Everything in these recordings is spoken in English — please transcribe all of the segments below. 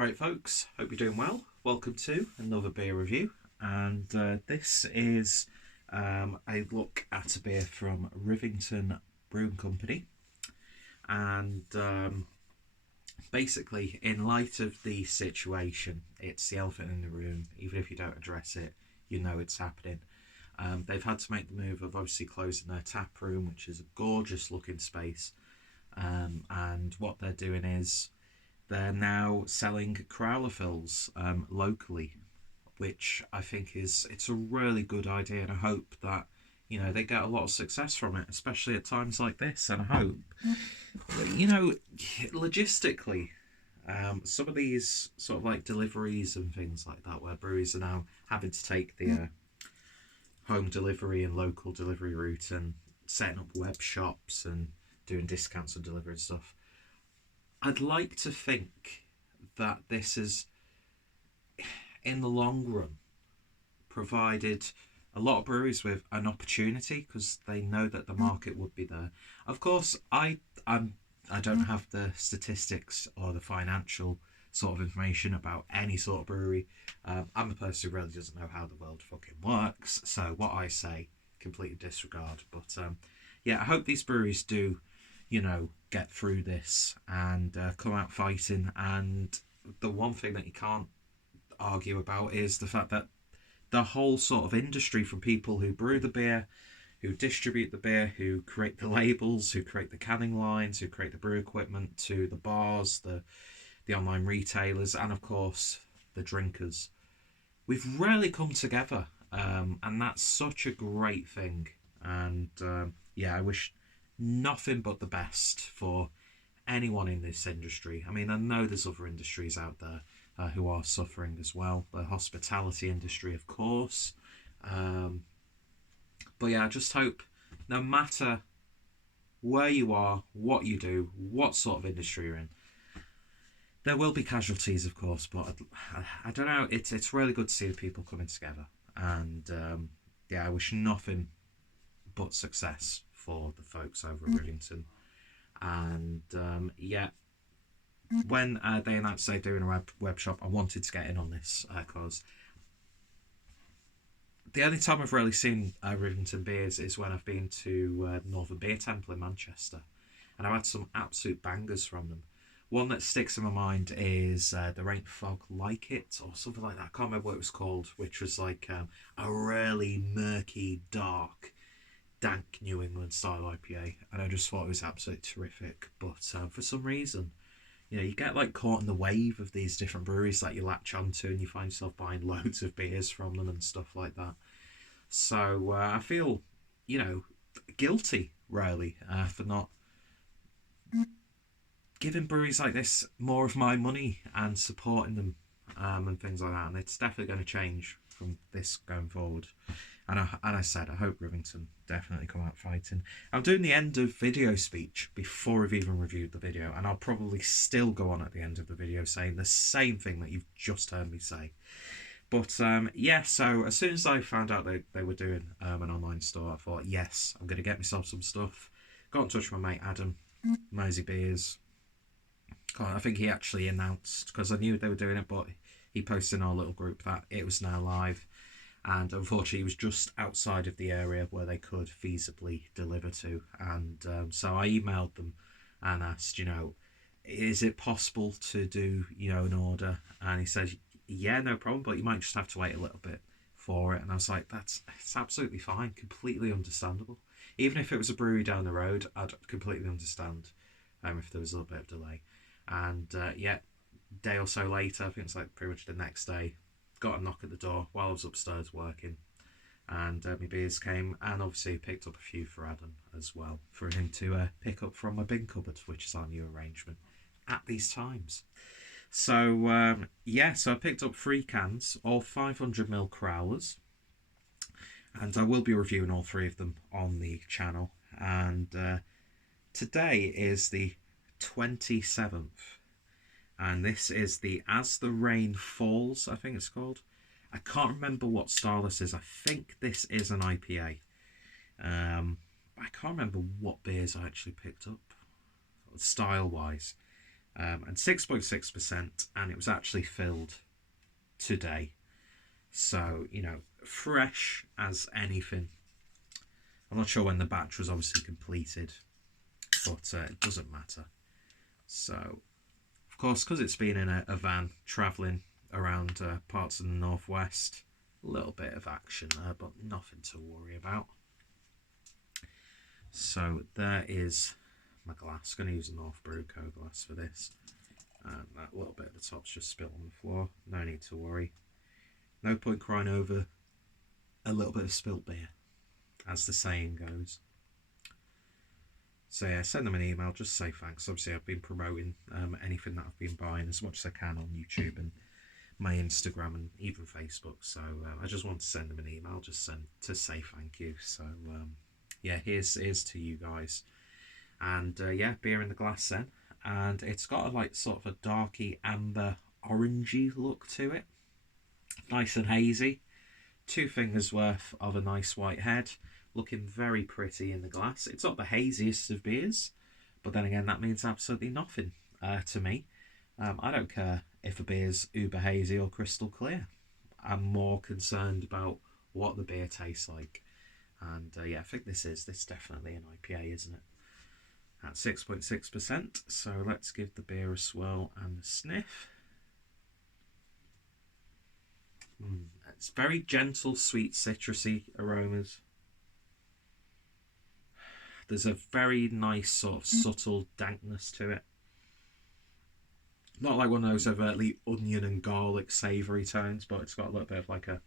Alright folks, hope you're doing well. Welcome to another beer review, and this is a look at a beer from Rivington Brewing Company. And basically, in light of the situation, it's the elephant in the room. Even if you don't address it, you know it's happening. They've had to make the move of obviously closing their tap room, which is a gorgeous looking space, and what they're doing is they're now selling crowler fills locally, which I think it's a really good idea, and I hope that they get a lot of success from it, especially at times like this. And I hope logistically, some of these sort of like deliveries and things like that, where breweries are now having to take the home delivery and local delivery route and setting up web shops and doing discounts on delivery and stuff. I'd like to think that this is, in the long run, provided a lot of breweries with an opportunity, because they know that the market would be there. Of course, I don't have the statistics or the financial sort of information about any sort of brewery. I'm a person who really doesn't know how the world fucking works, so what I say, completely disregard. But I hope these breweries do get through this and come out fighting. And the one thing that you can't argue about is the fact that the whole sort of industry, from people who brew the beer, who distribute the beer, who create the labels, who create the canning lines, who create the brew equipment, to the bars, the online retailers, and of course the drinkers, we've really come together, and that's such a great thing. And I wish nothing but the best for anyone in this industry. I mean, I know there's other industries out there who are suffering as well. The hospitality industry, of course. I just hope, no matter where you are, what you do, what sort of industry you're in, there will be casualties, of course, but I don't know. It's really good to see the people coming together. And I wish nothing but success for the folks over at Rivington. And when they announced they're doing a web shop, I wanted to get in on this, because the only time I've really seen Rivington beers is when I've been to Northern Beer Temple in Manchester, and I've had some absolute bangers from them. One that sticks in my mind is There Ain't Fog Like It, or something like that. I can't remember what it was called, which was like a really murky, dark, dank New England style IPA, and I just thought it was absolutely terrific. But for some reason, you get like caught in the wave of these different breweries that you latch onto, and you find yourself buying loads of beers from them and stuff like that. So I feel, guilty really for not giving breweries like this more of my money and supporting them, and things like that. And it's definitely going to change from this going forward. And I said, I hope Rivington definitely come out fighting. I'm doing the end of video speech before I've even reviewed the video, and I'll probably still go on at the end of the video saying the same thing that you've just heard me say. But so as soon as I found out they were doing an online store, I thought, yes, I'm going to get myself some stuff. Got in touch with my mate Adam, Mosey Beers. I think he actually announced, because I knew they were doing it, but he posted in our little group that it was now live. And unfortunately, he was just outside of the area where they could feasibly deliver to. And so I emailed them and asked, is it possible to do, an order? And he said, yeah, no problem, but you might just have to wait a little bit for it. And I was like, it's absolutely fine, completely understandable. Even if it was a brewery down the road, I'd completely understand if there was a little bit of delay. And day or so later, I think it's like pretty much the next day, got a knock at the door while I was upstairs working, and my beers came, and obviously picked up a few for Adam as well, for him to pick up from my bin cupboard, which is our new arrangement at these times. So so I picked up 3 cans, all 500ml crowlers, and I will be reviewing all 3 of them on the channel. And today is the 27th. And this is the As the Rain Falls, I think it's called. I can't remember what style this is. I think this is an IPA. I can't remember what beers I actually picked up, style-wise. and 6.6%, and it was actually filled today. So, you know, fresh as anything. I'm not sure when the batch was obviously completed, but it doesn't matter. So, of course, because it's been in a van travelling around parts of the northwest, a little bit of action there, but nothing to worry about. So there is my glass. Going to use a North Brew Co glass for this. And that little bit at the top's just spilled on the floor. No need to worry. No point crying over a little bit of spilt beer, as the saying goes. So yeah, send them an email, just say thanks. Obviously I've been promoting anything that I've been buying as much as I can on YouTube and my Instagram and even Facebook. So I just want to send them an email, just to say thank you. So yeah, here's to you guys. And yeah, beer in the glass then. And it's got a like sort of a darky amber orangey look to it. Nice and hazy. 2 fingers worth of a nice white head. Looking very pretty in the glass. It's not the haziest of beers, but then again, that means absolutely nothing to me. I don't care if a beer's uber hazy or crystal clear. I'm more concerned about what the beer tastes like. And yeah, I think this is definitely an IPA, isn't it? At 6.6%. So let's give the beer a swirl and a sniff. It's very gentle, sweet, citrusy aromas. There's a very nice sort of subtle dankness to it. Not like one of those overtly onion and garlic savoury tones, but it's got a little bit of like a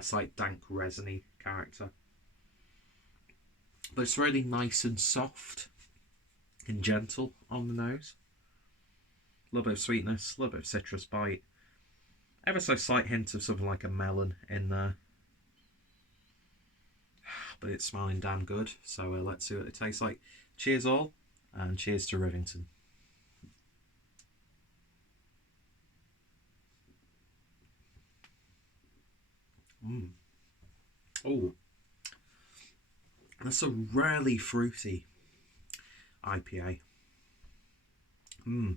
slight dank resiny character. But it's really nice and soft and gentle on the nose. A little bit of sweetness, a little bit of citrus bite. Ever so slight hint of something like a melon in there. But it's smelling damn good, so let's see what it tastes like. Cheers all, and cheers to Rivington. Oh, that's a rarely fruity IPA. Do you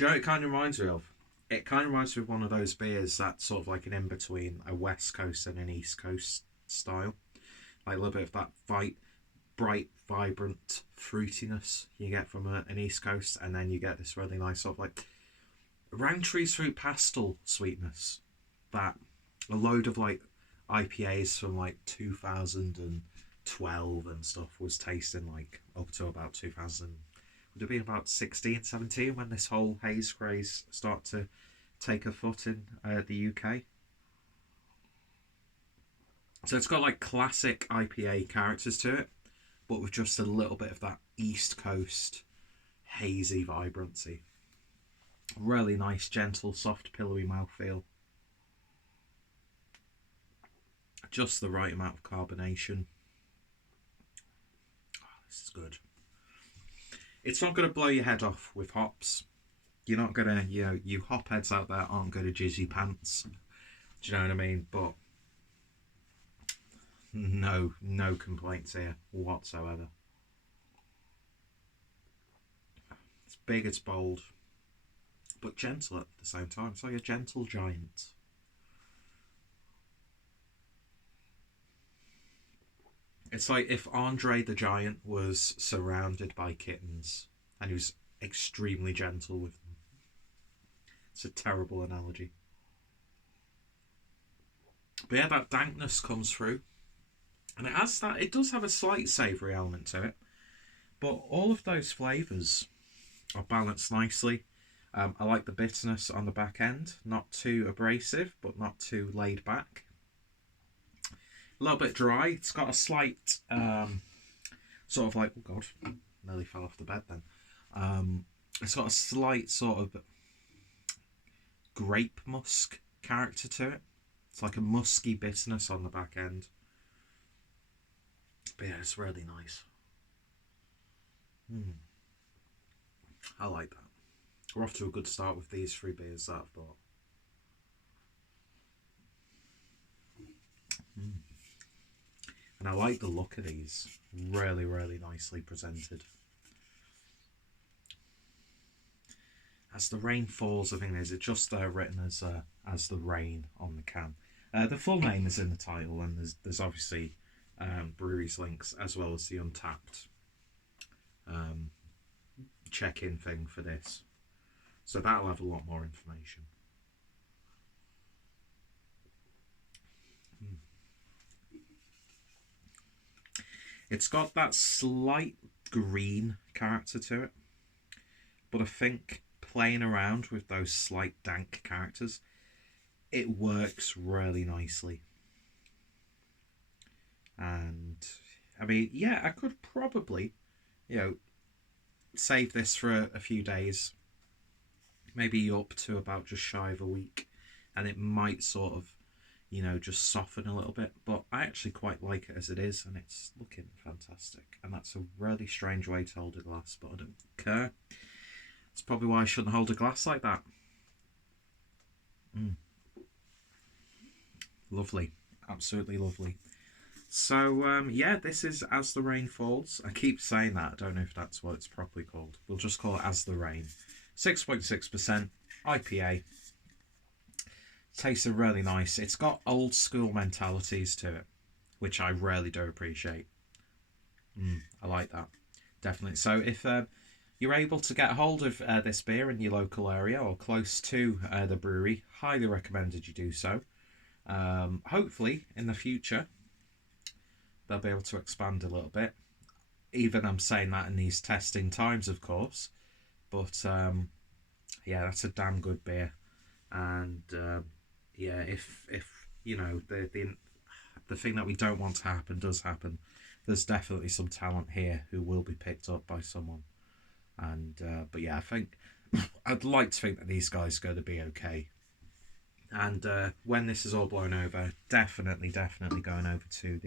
know what it kind of reminds me of? It kind of reminds me of one of those beers that's sort of like an in-between a West Coast and an East Coast style. Like a little bit of that bright, vibrant fruitiness you get from an East Coast, and then you get this really nice sort of like Roundtree's fruit pastel sweetness that a load of like IPAs from like 2012 and stuff was tasting like up to about 2000. Would have been about 16, 17 when this whole haze craze started to take a foot in the UK. So it's got like classic IPA characters to it, but with just a little bit of that East Coast hazy vibrancy. Really nice, gentle, soft, pillowy mouthfeel. Just the right amount of carbonation. Oh, this is good. It's not going to blow your head off with hops. You're not going to, you hop heads out there aren't going to jizz your pants. Do you know what I mean? But no complaints here whatsoever. It's big, it's bold, but gentle at the same time. It's like a gentle giant. It's like if Andre the Giant was surrounded by kittens and he was extremely gentle with them. It's a terrible analogy. But yeah, that dankness comes through. And it does have a slight savoury element to it. But all of those flavours are balanced nicely. I like the bitterness on the back end. Not too abrasive, but not too laid back. A little bit dry. It's got a slight sort of like, oh god, nearly fell off the bed then. It's got a slight sort of grape musk character to it. It's like a musky bitterness on the back end. But yeah, it's really nice. I like that. We're off to a good start with these 3 beers that I've bought. And I like the look of these. Really, really nicely presented. As the Rain Falls, I think it is. It's just written as the rain on the can. The full name is in the title, and there's obviously breweries links as well as the Untapped um, check-in thing for this. So that'll have a lot more information. It's got that slight green character to it, but I think playing around with those slight dank characters, it works really nicely. And I mean, yeah, I could probably, save this for a few days, maybe up to about just shy of a week, and it might sort of, just soften a little bit. But I actually quite like it as it is, and it's looking fantastic. And that's a really strange way to hold a glass, but I don't care. That's probably why I shouldn't hold a glass like that. Lovely, absolutely lovely. So yeah, this is As the Rain Falls. I keep saying that. I don't know if that's what it's properly called. We'll just call it As the Rain. 6.6% IPA. Tastes really nice. It's got old school mentalities to it, which I really do appreciate. I like that. Definitely. So if you're able to get hold of this beer in your local area or close to the brewery, highly recommended you do so. Hopefully in the future they'll be able to expand a little bit. Even I'm saying that in these testing times, of course. But yeah, that's a damn good beer. And yeah, if the thing that we don't want to happen does happen, there's definitely some talent here who will be picked up by someone. And but yeah, I think I'd like to think that these guys are going to be okay. And when this is all blown over, definitely going over to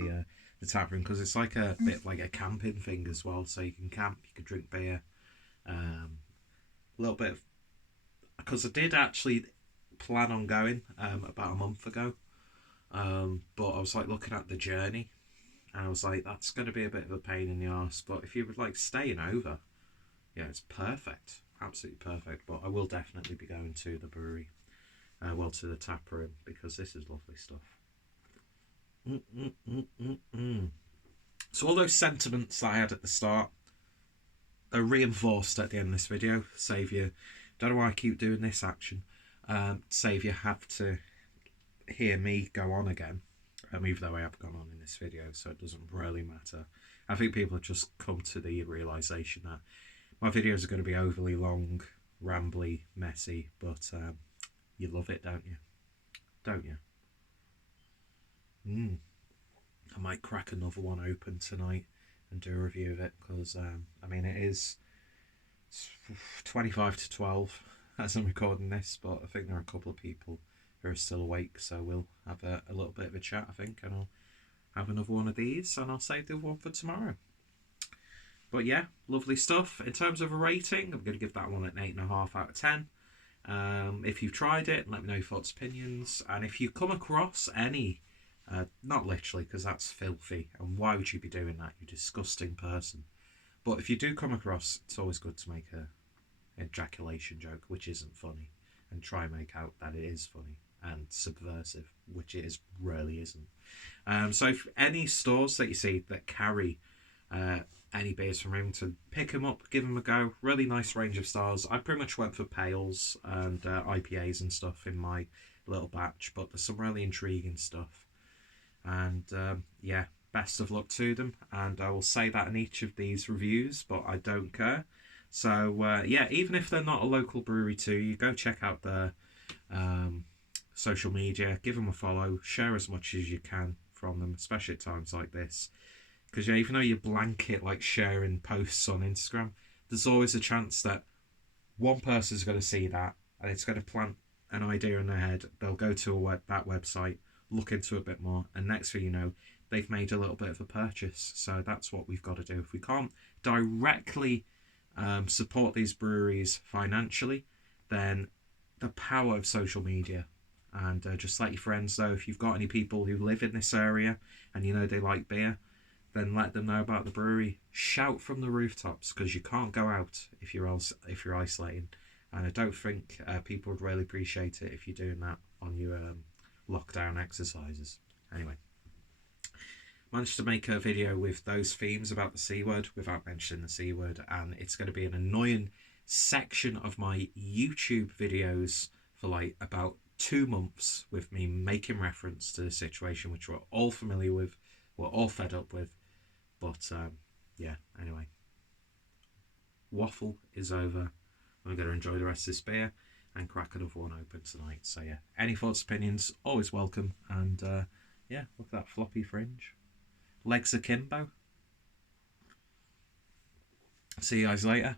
the tap room, because it's like a bit like a camping thing as well. So you can camp, you can drink beer, a little bit of, because I did actually plan on going about a month ago, but I was like looking at the journey, and I was like, that's going to be a bit of a pain in the arse. But if you would like staying over, yeah, it's perfect, absolutely perfect. But I will definitely be going to the brewery, to the tap room, because this is lovely stuff. So all those sentiments that I had at the start are reinforced at the end of this video. Save you, don't know why I keep doing this action. Save you have to hear me go on again, even though I have gone on in this video, so it doesn't really matter. I think people have just come to the realisation that my videos are going to be overly long, rambly, messy, but you love it, don't you? Don't you? I might crack another one open tonight and do a review of it, because I mean, it is 25 to 12 as I'm recording this, but I think there are a couple of people who are still awake, so we'll have a little bit of a chat, I think, and I'll have another one of these, and I'll save the other one for tomorrow. But yeah, lovely stuff. In terms of a rating, I'm going to give that one an 8.5 out of 10. If you've tried it, let me know your thoughts, opinions, and if you come across any, not literally, because that's filthy, and why would you be doing that, you disgusting person, but if you do come across, it's always good to make a ejaculation joke which isn't funny, and try and make out that it is funny and subversive, which it really isn't. So if any stores that you see that carry any beers from Rivington, pick them up, give them a go. Really nice range of styles. I pretty much went for pales and IPAs and stuff in my little batch, but there's some really intriguing stuff. And yeah, best of luck to them, and I will say that in each of these reviews, but I don't care. So yeah, even if they're not a local brewery to you, go check out their social media, give them a follow, share as much as you can from them, especially at times like this. Because yeah, even though you blanket like sharing posts on Instagram, there's always a chance that one person's going to see that and it's going to plant an idea in their head. They'll go to that website, look into it a bit more, and next thing you know, they've made a little bit of a purchase. So that's what we've got to do. If we can't directly support these breweries financially, then the power of social media, and just let your friends know. If you've got any people who live in this area and you know they like beer, then let them know about the brewery. Shout from the rooftops, because you can't go out if you're isolating, And I don't think people would really appreciate it if you're doing that on your lockdown exercises. Anyway, managed to make a video with those themes about the C word without mentioning the C word, and it's going to be an annoying section of my YouTube videos for like about 2 months, with me making reference to the situation which we're all familiar with, we're all fed up with. But yeah, anyway, waffle is over. I'm going to enjoy the rest of this beer and crack another one open tonight. So yeah, any thoughts, opinions, always welcome. And yeah, look at that floppy fringe. Legs akimbo. See you guys later.